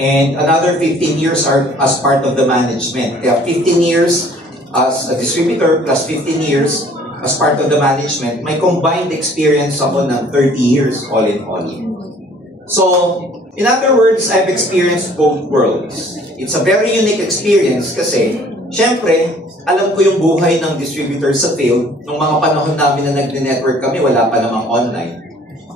And another 15 years are as part of the management. Kaya 15 years as a distributor plus 15 years as part of the management. May combined experience ako ng 30 years all in all. So, in other words, I've experienced both worlds. It's a very unique experience kasi, syempre, alam ko yung buhay ng distributor sa field. Nung mga panahon namin na nag-network kami, wala pa namang online.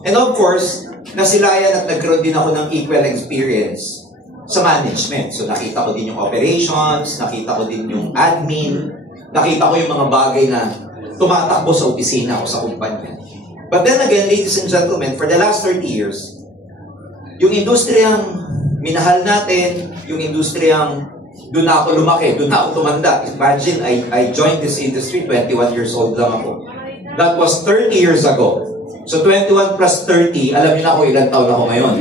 And of course, nasilayan at nagkaroon din ako ng equal experience sa management. So nakita ko din yung operations, nakita ko din yung admin, nakita ko yung mga bagay na tumatakbo sa opisina o sa kumpanya. But then again, ladies and gentlemen, for the last 30 years, yung industriyang minahal natin, yung industriyang doon na ako lumaki, doon na ako tumanda. Imagine, I joined this industry, 21 years old lang ako. That was 30 years ago. So 21 plus 30, alam niyo na ako ilang taon ako ngayon?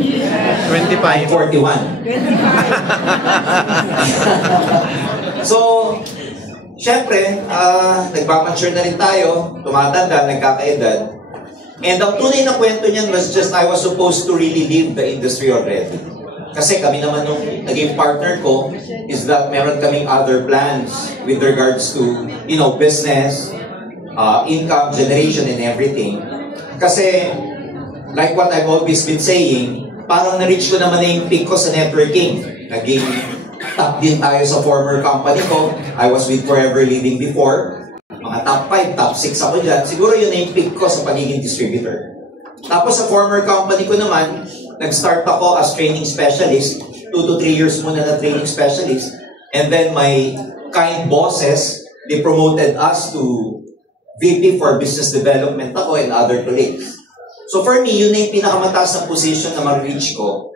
25. I'm 41. So, syempre, nagmamature na rin tayo, tumatanda, nagkakaedad. And ang tunay na kwento niyan was just I was supposed to really leave the industry already. Kasi kami naman nung naging partner ko is that meron kaming other plans with regards to, you know, business, income generation and everything. Kasi, like what I've always been saying, parang na-reach ko naman na yung peak ko sa networking. Naging top din tayo sa former company ko. I was with Forever Living before. Mga top 5, top 6 ako dyan. Siguro yun na yung peak ko sa pagiging distributor. Tapos sa former company ko naman, nag-start ako as training specialist. 2 to 3 years muna na training specialist. And then my kind bosses, they promoted us to VP for Business Development ako and other colleagues. So for me, yun na yung pinakamataas na position na ma-reach ko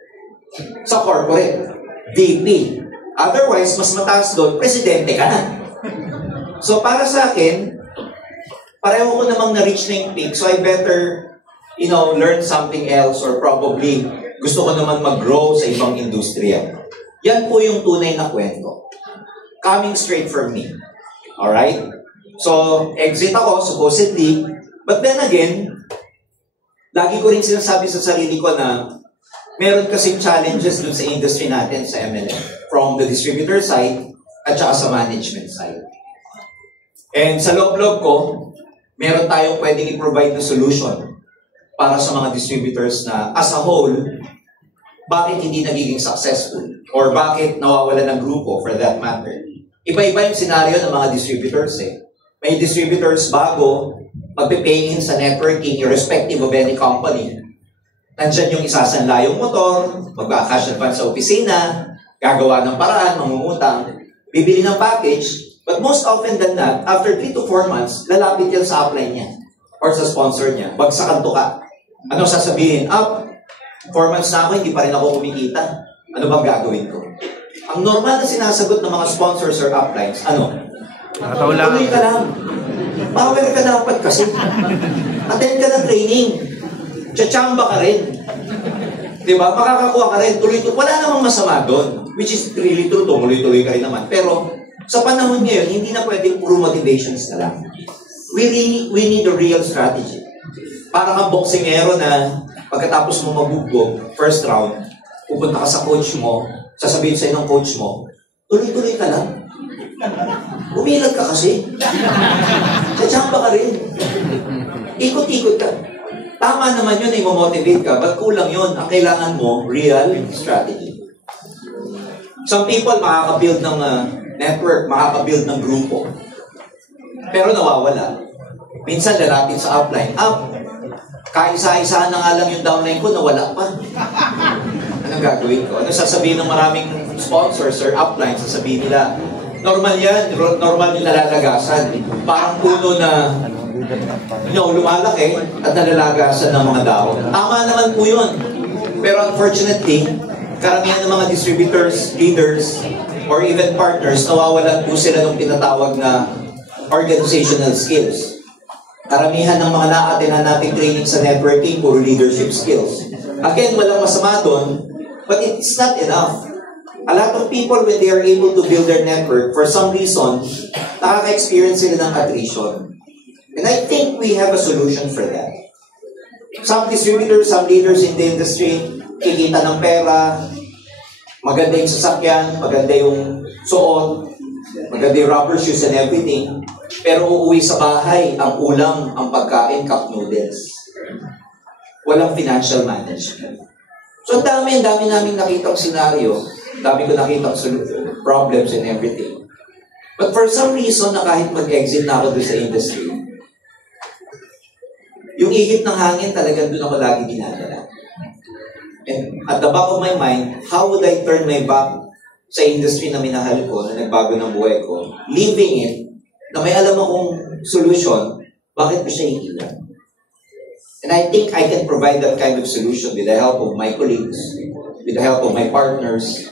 sa corporate. VP. Otherwise, mas mataas doon, presidente ka na. So para sa akin, pareho ko namang na-reach na yung peak, so I better, you know, learn something else or probably gusto ko naman mag-grow sa ibang industriya. Yan po yung tunay na kwento. Coming straight from me. Alright? So, exit ako, supposedly. But then again, lagi ko rin sinasabi sa sarili ko na meron kasing challenges dun sa industry natin sa MLM. From the distributor side at saka sa management side. And sa loob-loob ko, meron tayong pwedeng i-provide na solution para sa mga distributors na as a whole, bakit hindi nagiging successful? Or bakit nawawala ng grupo for that matter? Iba-iba yung scenario ng mga distributors eh. May distributors bago, magpe-pay in sa networking, irrespective of any company. Nandyan yung isasanla yung motor, mag-cash advance sa opisina, gagawa ng paraan, mangungutang, bibili ng package, but most often than not, after 3 to 4 months, lalapit yan sa upline niya or sa sponsor niya. Bagsakan to ka. Ano sasabihin? 4 months na ako, hindi pa rin ako kumikita. Ano bang gagawin ko? Ang normal na sinasagot ng mga sponsors or uplines, ano? Tuloy ka lang. Power ka dapat kasi. Attend ka ng training. Tsachamba ka rin. Diba? Makakakuha ka rin. Tuloy-tuloy. Wala namang masama doon. Which is really true. Tumuloy-tuloy ka rin naman. Pero, sa panahon ngayon, hindi na pwedeng puro motivations na lang. We need a real strategy. Para kang boksingero na pagkatapos mo mabugbog, first round, pupunta ka sa coach mo, sasabihin sa'yo ng coach mo, tuloy-tuloy ka lang. Umilag ka kasi. Tsachamba ka rin. Ikot-ikot ka. Tama naman yun, i-motivate ka, but kulang yun. Ang kailangan mo, real strategy. Some people makaka-build ng network, makaka-build ng grupo. Pero nawawala. Minsan lalapit sa upline. Kaisa-isahan na nga lang yung downline ko, nawala pa. Anong gagawin ko? Ano sasabihin ng maraming sponsors or upline? Sasabihin nila, normal yan, normal yung nalalagasan. Parang puno na lumalaki at nalalagasan ng mga dahon. Tama naman po yun. Pero unfortunately, karamihan ng mga distributors, leaders, or even partners, nawawalan po sila ng tinatawag na organizational skills. Karamihan ng mga na-attenan nating training sa networking, puro leadership skills. Again, walang masama doon, but it's not enough. A lot of people, when they are able to build their network, for some reason, nakaka-experience sila ng attrition. And I think we have a solution for that. Some distributors, some leaders in the industry, kikita ng pera, maganda yung sasakyan, maganda yung suot, maganda yung rubber shoes and everything, pero uuwi sa bahay, ang ulam, ang pagkain, cup noodles. Walang financial management. So, ang dami namin nakitang scenario, dami ko nakitang problems and everything. But for some reason, na kahit mag-exit na ako doon sa industry, yung ihip ng hangin talagang doon ako lagi ginadala. And at the back of my mind, how would I turn my back sa industry na minahal ko, na nagbago ng buhay ko, leaving it, na may alam akong solution, bakit ko siya iiwan? And I think I can provide that kind of solution with the help of my colleagues, with the help of my partners.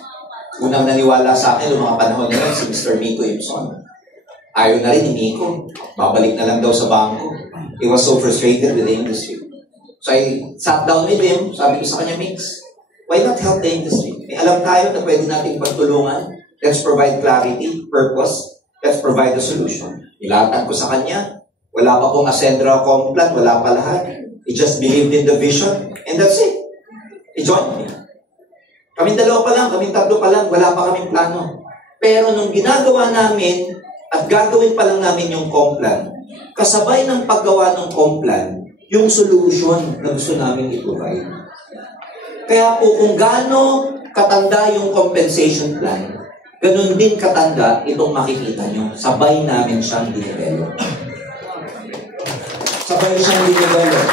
Unang naniwala sa akin, noong mga panahon na yun, si Mr. Miko Ibson. Ayaw na rin ni Miko. Babalik na lang daw sa bangko. He was so frustrated with the industry. So I sat down with him, sabi ko sa kanya, Mix, why not help the industry? May alam tayo na pwede natin pagtulungan. Let's provide clarity, purpose. Let's provide a solution. Nilatag ko sa kanya. Wala pa pong Ascendra Complan, wala pa lahat. He just believed in the vision, and that's it. He joined me. Kaming dalawa pa lang, kaming tatlo pa lang, wala pa kaming plano. Pero nung ginagawa namin, at gagawin pa lang namin yung Complan, kasabay ng paggawa ng Complan, yung solution na gusto namin i-provide. Kaya po kung gaano katanda yung compensation plan, ganun din katanda itong makikita nyo. Sabay namin siyang dinevelop. Sabay siyang dinevelop.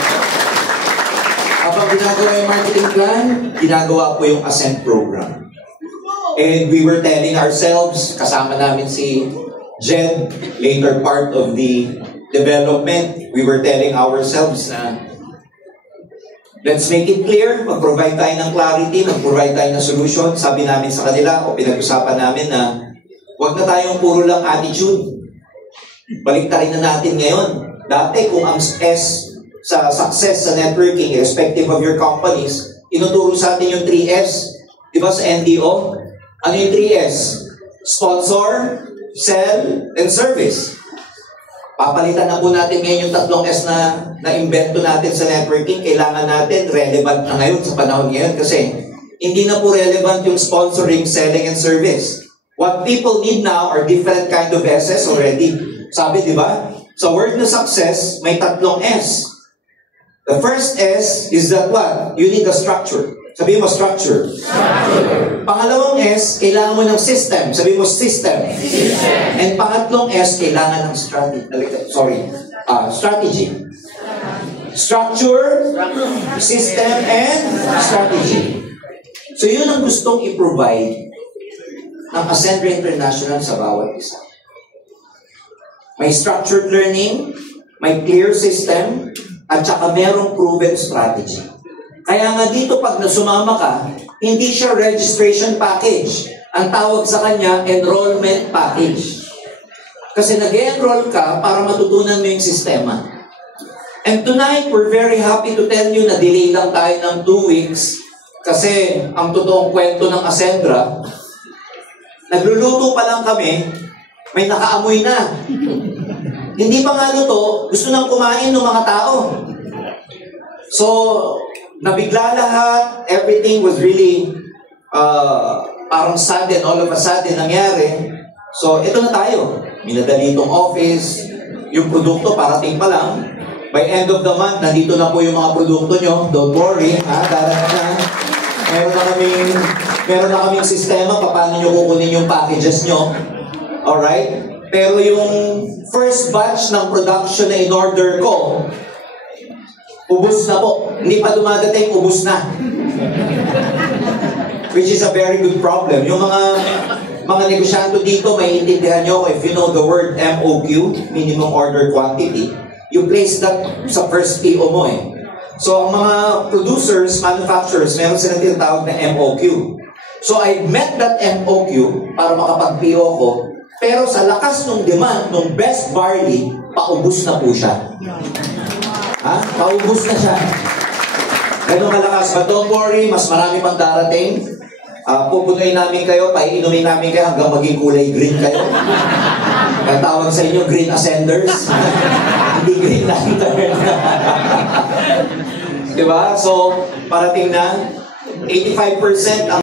Habang ginagawa yung marketing plan, ginagawa po yung Ascent program. And we were telling ourselves, kasama namin si Jed, later part of the development, we were telling ourselves na let's make it clear, mag-provide tayo ng clarity, mag-provide tayo ng solution. Sabi namin sa kanila, o pinag-usapan namin na huwag na tayong puro lang attitude. Baliktarin na natin ngayon. Dati kung ang S sa success sa networking, irrespective of your companies, inuturo sa atin yung 3S. Diba sa NDO? Ano yung 3S? Sponsor, sell, and service. Papalitan na po natin ngayon yung tatlong S na na-invento natin sa networking. Kailangan natin relevant na ngayon sa panahon ngayon kasi hindi na po relevant yung sponsoring, selling, and service. What people need now are different kind of S's already. Sabi, di ba? Sa word na success, may tatlong S. The first S is that what? You need a structure. Sabi mo structure. Pangalawang S, kailangan mo ng system. Sabi mo system. And pangatlong S, kailangan ng strategy. Strategy. Structure, system, and strategy. So yun ang gustong i-provide ng Ascendra International sa bawat isa. May structured learning, may clear system, at saka merong proven strategy. Kaya nga dito pag nasumama ka, hindi siya registration package. Ang tawag sa kanya, enrollment package. Kasi nag-enroll ka para matutunan mo yung sistema. And tonight, we're very happy to tell you na delay lang tayo ng 2 weeks kasi ang totoong kwento ng Ascendra, nagluluto pa lang kami, may nakaamoy na. Hindi pa nga luto, gusto nang kumain ng mga tao. So, nabigla lahat, everything was really parang sudden, all of a sudden nangyari. So, ito na tayo. Minadali itong office, yung produkto parating pa lang. By end of the month, nandito na po yung mga produkto nyo. Don't worry, darating na. Meron na kaming sistema paano nyo kukunin yung packages nyo. Alright? Pero yung first batch ng production na in-order ko, ubos na po. Hindi pa dumadating, ubos na. Which is a very good problem. Yung mga negosyante dito, may intindihan nyo, if you know the word MOQ, minimum order quantity, you place that sa first PO mo eh. So, ang mga producers, manufacturers, meron silang tinatawag na MOQ. So, I met that MOQ para makapag-PO ko, pero sa lakas ng demand, ng best barley, paubos na po siya. Paubos na siya. Ganun malakas. But don't worry, mas marami pang darating. Pupunuin namin kayo, paiinumin namin kayo hanggang maging kulay green kayo. Ang tawag sa inyo, green ascenders. Hindi green lantern. Diba? So, parating na 85% ang